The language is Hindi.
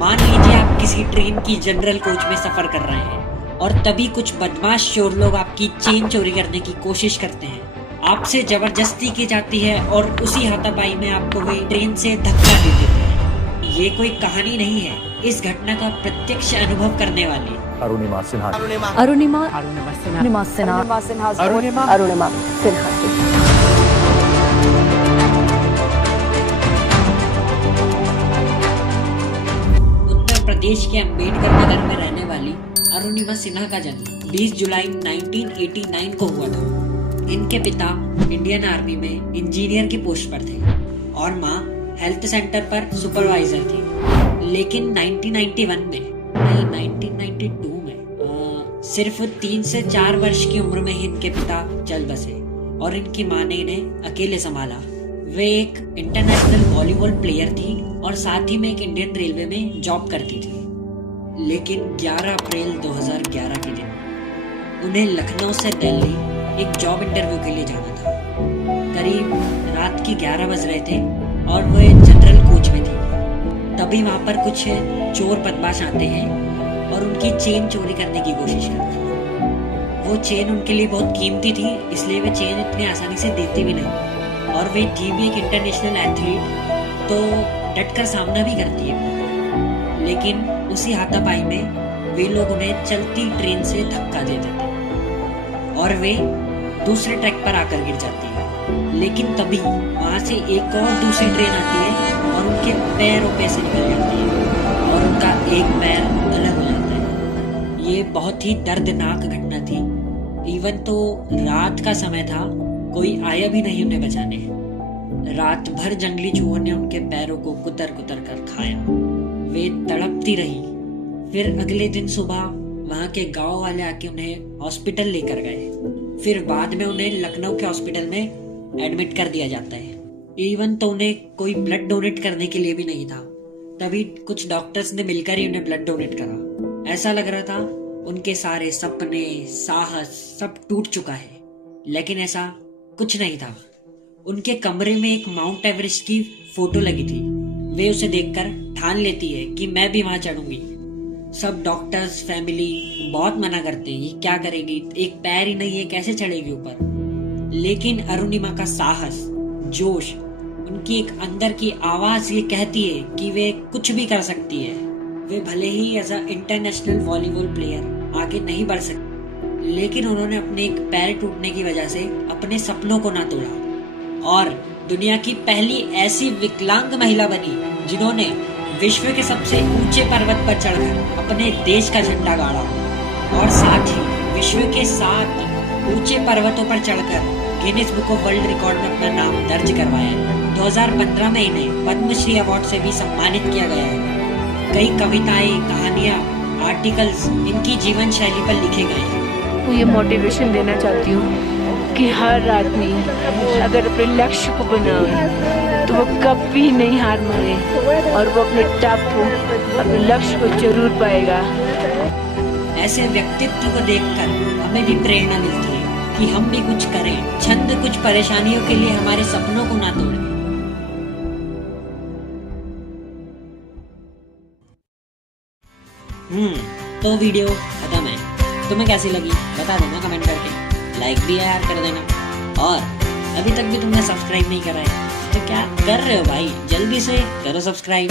मान लीजिए आप किसी ट्रेन की जनरल कोच में सफर कर रहे हैं और तभी कुछ बदमाश चोर लोग आपकी चेन चोरी करने की कोशिश करते हैं। आपसे जबरदस्ती की जाती है और उसी हाथापाई में आपको वे ट्रेन से धक्का दे देते हैं। ये कोई कहानी नहीं है, इस घटना का प्रत्यक्ष अनुभव करने वाली अरुणिमा सिन्हा उत्तर प्रदेश के अम्बेडकर नगर में रहने वाली अरुणिमा सिन्हा का जन्म 20 जुलाई 1989 को हुआ था। इनके पिता इंडियन आर्मी में इंजीनियर की पोस्ट पर थे और माँ हेल्थ सेंटर पर सुपरवाइजर थी। लेकिन 1991 में नहीं 1992 में सिर्फ 3 से 4 वर्ष की उम्र में ही इनके पिता चल बसे और इनकी माँ ने इन्हें अकेले संभाला। वे एक इंटरनेशनल वॉलीबॉल प्लेयर थी और साथ ही में एक इंडियन रेलवे में जॉब करती थी। लेकिन 11 अप्रैल 2011 के दिन उन्हें लखनऊ से दिल्ली एक जॉब इंटरव्यू के लिए जाना था। करीब रात के 11 बज रहे थे और वो जनरल कोच में थी। तभी वहाँ पर कुछ चोर बदमाश आते हैं और उनकी चेन चोरी करने की कोशिश करते हैं। वो चेन उनके लिए बहुत कीमती थी, इसलिए वे चेन इतनी आसानी से देते भी नहीं और वे थी भी एक इंटरनेशनल एथलीट, तो डट कर सामना भी करती है। लेकिन उसी हाथापाई में वे लोग उन्हें चलती ट्रेन से धक्का दे देते और वे दूसरे ट्रैक पर आकर गिर जाती है। लेकिन तभी वहाँ से एक और दूसरी ट्रेन आती है और उनके पैरों पे से निकल जाती है और उनका एक पैर अलग हो जाता है। ये बहुत ही दर्दनाक घटना थी। इवन तो रात का समय था, कोई आया भी नहीं उन्हें बचाने। रात भर जंगली चूहों ने उनके पैरों को कुतर कुतर कर खाया। वे तड़पती रही। फिर अगले दिन सुबह वहाँ के गांव वाले आके उन्हें हॉस्पिटल लेकर गए। फिर बाद में उन्हें लखनऊ के हॉस्पिटल में एडमिट कर दिया जाता है। इवन तो उन्हें कोई ब्लड डोनेट करने के लिए भी नहीं था। तभी कुछ डॉक्टर्स ने मिलकर ही उन्हें ब्लड डोनेट करा। ऐसा लग रहा था उनके सारे सपने, साहस सब टूट चुका है, लेकिन ऐसा कुछ नहीं था। उनके कमरे में एक माउंट एवरेस्ट की फोटो लगी थी। वे उसे देखकर ठान लेती है कि मैं भी वहां चढ़ूंगी। सब डॉक्टर्स, फैमिली बहुत मना करते हैं, ये क्या करेगी, एक पैर ही नहीं है, कैसे चढ़ेगी ऊपर। लेकिन अरुणिमा का साहस, जोश, उनकी एक अंदर की आवाज ये कहती है कि वे कुछ भी कर सकती है। वे भले ही as a international volleyball player आगे नहीं बढ़ सकती, लेकिन उन्होंने अपने एक पैर टूटने की वजह से अपने सपनों को ना तोड़ा और दुनिया की पहली ऐसी विकलांग महिला बनी जिन्होंने विश्व के सबसे ऊंचे पर्वत पर चढ़कर अपने देश का झंडा गाड़ा और साथ ही विश्व के 7 ऊंचे पर्वतों पर चढ़कर Guinness book of world record में अपना नाम दर्ज करवाया। 2015 में इन्हें पद्मश्री अवार्ड से भी सम्मानित किया गया है। कई कविताएं, कहानियां, आर्टिकल्स इनकी जीवन शैली पर लिखे गए हैं। तो ये मोटिवेशन देना चाहती हूँ कि हर आदमी अगर अपने लक्ष्य को बनाए तो वो कभी नहीं हार माने और वो अपने टॉप को, अपने लक्ष्य को जरूर पाएगा। ऐसे व्यक्तित्व को देखकर हमें भी प्रेरणा मिलती है कि हम भी कुछ करें, छंद कुछ परेशानियों के लिए हमारे सपनों को ना तोड़ें। तो वीडियो खत्म है। तुम्हें कैसी लगी बता देना कमेंट करके। लाइक भी यार कर देना और अभी तक भी तुमने सब्सक्राइब नहीं करा है तो क्या कर रहे हो भाई, जल्दी से करो सब्सक्राइब।